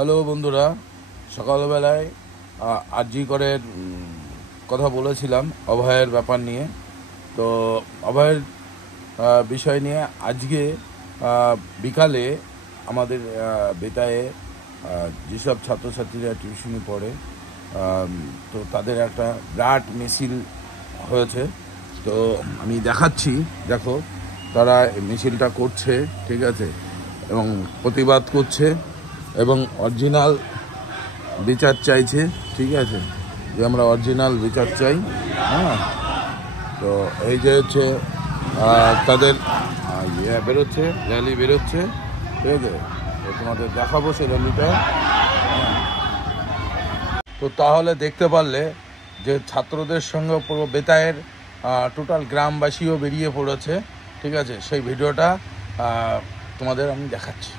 Hello বন্ধুরা, সকালবেলায় আরজি করের কথা বলেছিলাম অভয়ের ব্যাপার নিয়ে। তো অভয়ের বিষয় নিয়ে আজকে বিকালে আমাদের বেতায়ে যেসব ছাত্রছাত্রীরা টিউশনি পড়ে তো তাদের একটা বিরাট মিছিল হয়েছে। তো আমি দেখাচ্ছি, দেখো তারা মিছিলটা করছে, ঠিক আছে, এবং প্রতিবাদ করছে এবং অরিজিনাল বিচার চাইছে, ঠিক আছে, যে আমরা অরিজিনাল বিচার চাই। হ্যাঁ, তো এই যে হচ্ছে তাদের বেরোচ্ছে, র্যালি বেরোচ্ছে, ঠিক আছে, তো তোমাদের দেখাবো সেই র্যালিটা। তো তাহলে দেখতে পারলে যে ছাত্রদের সঙ্গে পুরো বেতায়ের টোটাল গ্রামবাসীও বেরিয়ে পড়েছে, ঠিক আছে। সেই ভিডিওটা তোমাদের আমি দেখাচ্ছি।